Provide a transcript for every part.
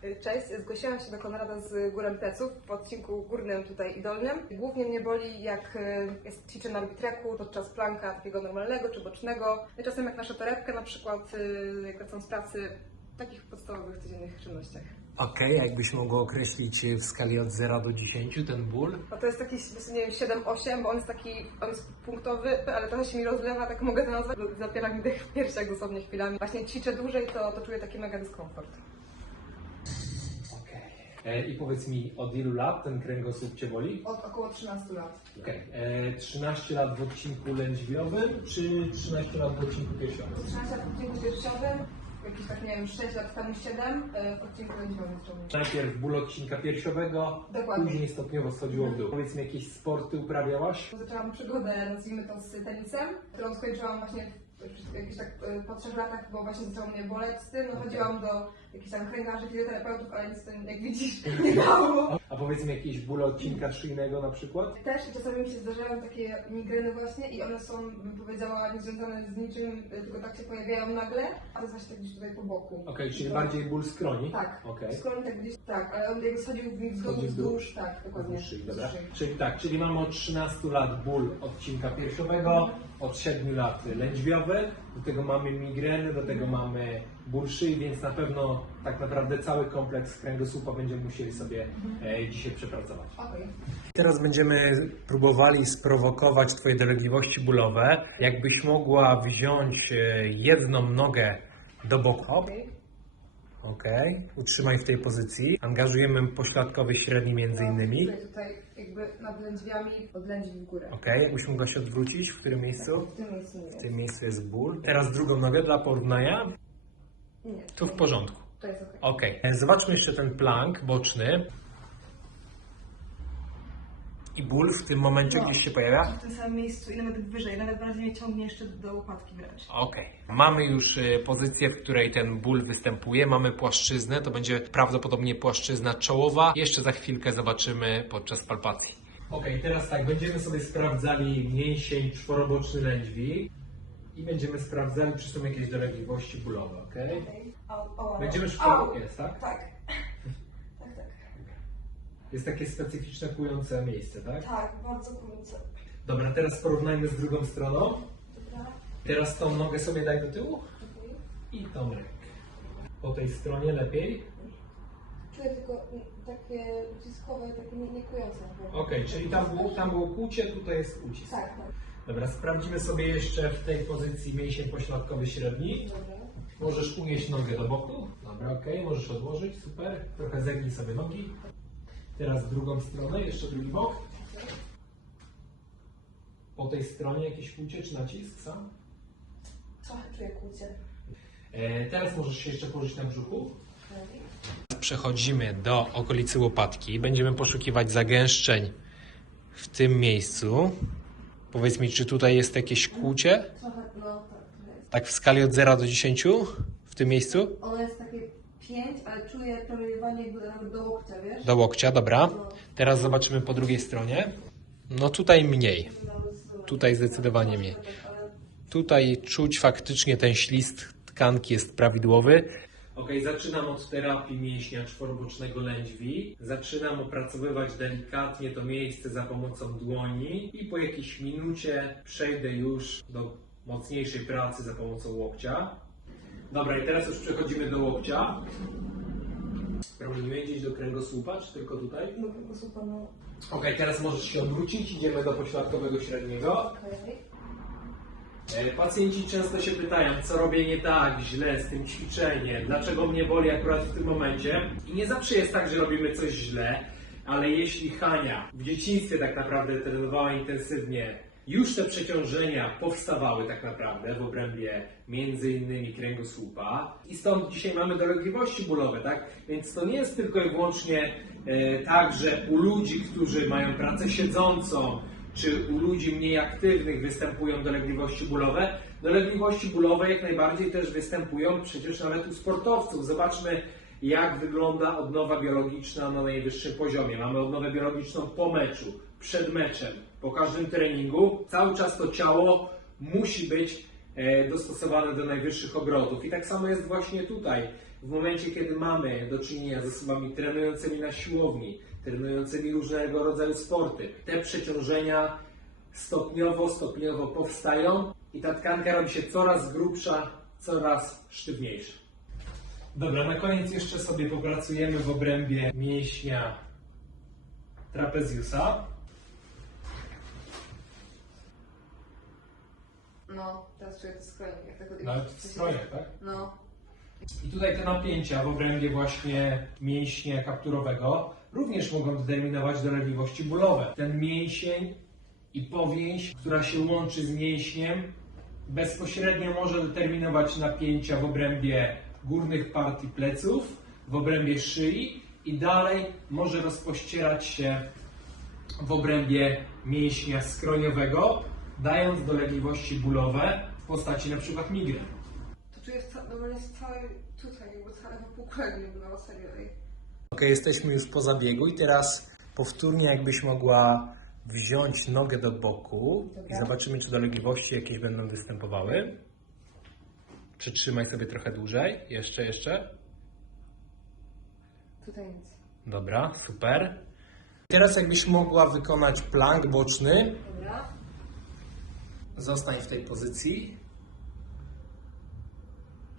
Cześć, zgłosiłam się do Konrada z Górem Pleców w odcinku górnym tutaj i dolnym. Głównie mnie boli jak e, jest ćwiczę na arbitreku podczas planka takiego normalnego czy bocznego. No i czasem jak na torebkę na przykład, e, jak wracam z pracy, w takich podstawowych codziennych czynnościach. Okej, a jakbyś mogła określić w skali od 0 do 10 ten ból? No to jest taki, nie wiem, 7-8, bo on jest taki, on jest punktowy, ale trochę się mi rozlewa, tak mogę to nazwać. Zapiera mi dech w piersiach dosłownie chwilami. Właśnie ćwiczę dłużej, to, to czuję taki mega dyskomfort. E, I powiedz mi, od ilu lat ten kręgosłup Cię boli? Od około 13 lat. Okej. E, 13 lat w odcinku lędźwiowym, czy 13 lat w odcinku piersiowym? 13 lat w odcinku piersiowym, jakieś tak, nie wiem, 6 lat temu 7 e, w odcinku lędźwiowym. Najpierw ból odcinka piersiowego, Dokładnie. później stopniowo schodziło w dół. Powiedz mi, jakieś sporty uprawiałaś? Zaczęłam przygodę, nazwijmy to, z tenisem, którą skończyłam właśnie w jakieś tak e, po trzech latach, bo właśnie zaczęło mnie boleć z tym. No, chodziłam do jakichś tam kręgarzy, fizjoterapeutów, ale nic to, jak widzisz, nie dało. A powiedz mi, jakieś bóle odcinka szyjnego na przykład? Też czasami mi się zdarzają takie migreny właśnie i one są, bym powiedziała, niezwiązane z niczym, e, tylko tak się pojawiają nagle, a to jest właśnie tak gdzieś tutaj po boku. Okej, czyli To- bardziej ból skroni? Tak. Okej. Skoro tak gdzieś, tak, ale on jakby schodził wzdłuż, w dół. wzdłuż, tak, dokładnie. Szyi, dobra. Czyli tak, czyli mamy od 13 lat ból odcinka piersiowego, od 7 lat lędźwiowy, do tego mamy migreny, do tego mamy ból szyi, więc na pewno tak naprawdę cały kompleks kręgosłupa będziemy musieli sobie e, dzisiaj przepracować. Okej. Teraz będziemy próbowali sprowokować Twoje dolegliwości bólowe. Jakbyś mogła wziąć e, jedną nogę do boku. Hop. Okej, utrzymaj w tej pozycji. Angażujemy pośladkowy średni między innymi. Tutaj, tutaj jakby nad lędźwiami, od lędźwi w górę. Okej, jakbyś mogła się odwrócić, w którym miejscu? W tym miejscu nie W tym miejscu jest ból. Teraz drugą nogę dla porównania. Nie. Tu w porządku. To jest. Okej. E, Zobaczmy jeszcze ten plank boczny. I ból w tym momencie No. gdzieś się pojawia? w tym samym miejscu i nawet wyżej, nawet bardziej mnie ciągnie jeszcze do łopatki wręcz. Okej. Mamy już e, pozycję, w której ten ból występuje. Mamy płaszczyznę. To będzie prawdopodobnie płaszczyzna czołowa. Jeszcze za chwilkę zobaczymy podczas palpacji. Okej, teraz tak, będziemy sobie sprawdzali mięsień czworoboczny lędźwi i będziemy sprawdzali, czy są jakieś dolegliwości bólowe, okej? Okej. Au, au, au. Będziemy Au. szukać, jest? Tak. Tak, tak. Jest takie specyficzne, kujące miejsce, tak? Tak, bardzo krótce. Dobra, teraz porównajmy z drugą stroną. Dobra. Teraz tą nogę sobie daj do tyłu Okej. i tą rękę. Po tej stronie lepiej. Czuję tylko mm, takie uciskowe, takie nie, nie kujące. Okej, czyli tam było, tam było kłucie, tutaj jest ucisk. Tak, tak. Dobra, sprawdzimy sobie jeszcze w tej pozycji mięsień pośladkowy średni. Dobra. Możesz unieść nogę do boku. Dobra, okej, możesz odłożyć, super. Trochę zegnij sobie nogi. Teraz w drugą stronę, jeszcze drugi bok. Po tej stronie jakieś kłucie czy nacisk sam? Trochę czuję kłucie. E, teraz możesz się jeszcze położyć na brzuchu. Przechodzimy do okolicy łopatki. Będziemy poszukiwać zagęszczeń w tym miejscu. Powiedz mi, czy tutaj jest jakieś kłucie? Trochę, no tak, jest. Tak w skali od 0 do 10 w tym miejscu? Ono jest takie 5, ale czuję promieniowanie jakby nawet do łokcia, wiesz? Do łokcia, dobra. Teraz zobaczymy po drugiej stronie. No tutaj mniej. Tutaj zdecydowanie mniej. Tutaj czuć faktycznie ten ślist tkanki jest prawidłowy. Ok, zaczynam od terapii mięśnia czworobocznego lędźwi. Zaczynam opracowywać delikatnie to miejsce za pomocą dłoni i po jakiejś minucie przejdę już do mocniejszej pracy za pomocą łokcia. Dobra, i teraz już przechodzimy do łokcia. Robimy gdzieś do kręgosłupa, czy tylko tutaj? no po prostu panu... Ok, teraz możesz się odwrócić, idziemy do pośladkowego średniego. Okej. E, Pacjenci często się pytają, co robię nie tak, źle z tym ćwiczeniem, dlaczego mnie boli akurat w tym momencie. I nie zawsze jest tak, że robimy coś źle, ale jeśli Hania w dzieciństwie tak naprawdę trenowała intensywnie, już te przeciążenia powstawały tak naprawdę w obrębie między innymi kręgosłupa i stąd dzisiaj mamy dolegliwości bólowe, tak? Więc to nie jest tylko i wyłącznie e, tak, że u ludzi, którzy mają pracę siedzącą, czy u ludzi mniej aktywnych występują dolegliwości bólowe. Dolegliwości bólowe jak najbardziej też występują przecież nawet u sportowców. Zobaczmy, jak wygląda odnowa biologiczna na najwyższym poziomie. Mamy odnowę biologiczną po meczu, przed meczem, po każdym treningu. Cały czas to ciało musi być e, dostosowane do najwyższych obrotów. I tak samo jest właśnie tutaj. W momencie, kiedy mamy do czynienia z osobami trenującymi na siłowni, trenującymi różnego rodzaju sporty, te przeciążenia stopniowo, stopniowo powstają i ta tkanka robi się coraz grubsza, coraz sztywniejsza. Dobra, na koniec jeszcze sobie popracujemy w obrębie mięśnia trapeziusa. No, teraz czuję to skronie. Jak tak Nawet w strojach, tak? No. I tutaj te napięcia w obrębie właśnie mięśnia kapturowego również mogą determinować dolegliwości bólowe. Ten mięsień i powięź, która się łączy z mięśniem, bezpośrednio może determinować napięcia w obrębie górnych partii pleców, w obrębie szyi i dalej może rozpościerać się w obrębie mięśnia skroniowego, dając dolegliwości bólowe w postaci np. migren. To czuję w ca- normalnie w całej, tutaj, jakby całego półkuli nie było, serio. Ej. Ok, jesteśmy już po zabiegu i teraz powtórnie jakbyś mogła wziąć nogę do boku i zobaczymy, czy dolegliwości jakieś będą występowały. Przytrzymaj sobie trochę dłużej. Jeszcze, jeszcze. Tutaj nic. Dobra, super. Teraz jakbyś mogła wykonać plank boczny. Dobra. Zostań w tej pozycji.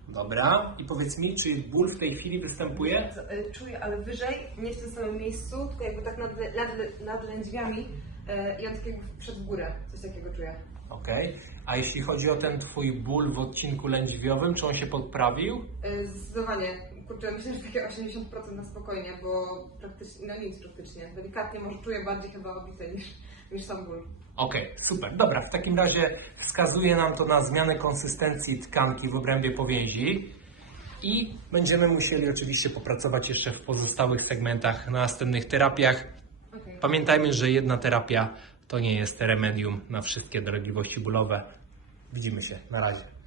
Dobra. I powiedz mi, czy ból w tej chwili występuje? Y, Czuję, ale wyżej, nie w tym samym miejscu, tylko jakby tak nad, nad, nad lędźwiami y, i on tak jakby przed górę. Coś takiego czuję. Ok. A jeśli chodzi o ten twój ból w odcinku lędźwiowym, czy on się poprawił? Y, Zdecydowanie. Kurczę, myślę, że takie 80% na spokojnie, bo praktycznie, no nic praktycznie. Delikatnie może czuję bardziej chyba obite niż, niż sam ból. Ok, super. Dobra, w takim razie wskazuje nam to na zmianę konsystencji tkanki w obrębie powięzi i będziemy musieli oczywiście popracować jeszcze w pozostałych segmentach na następnych terapiach. Okej. Pamiętajmy, że jedna terapia to nie jest remedium na wszystkie dolegliwości bólowe. Widzimy się. Na razie.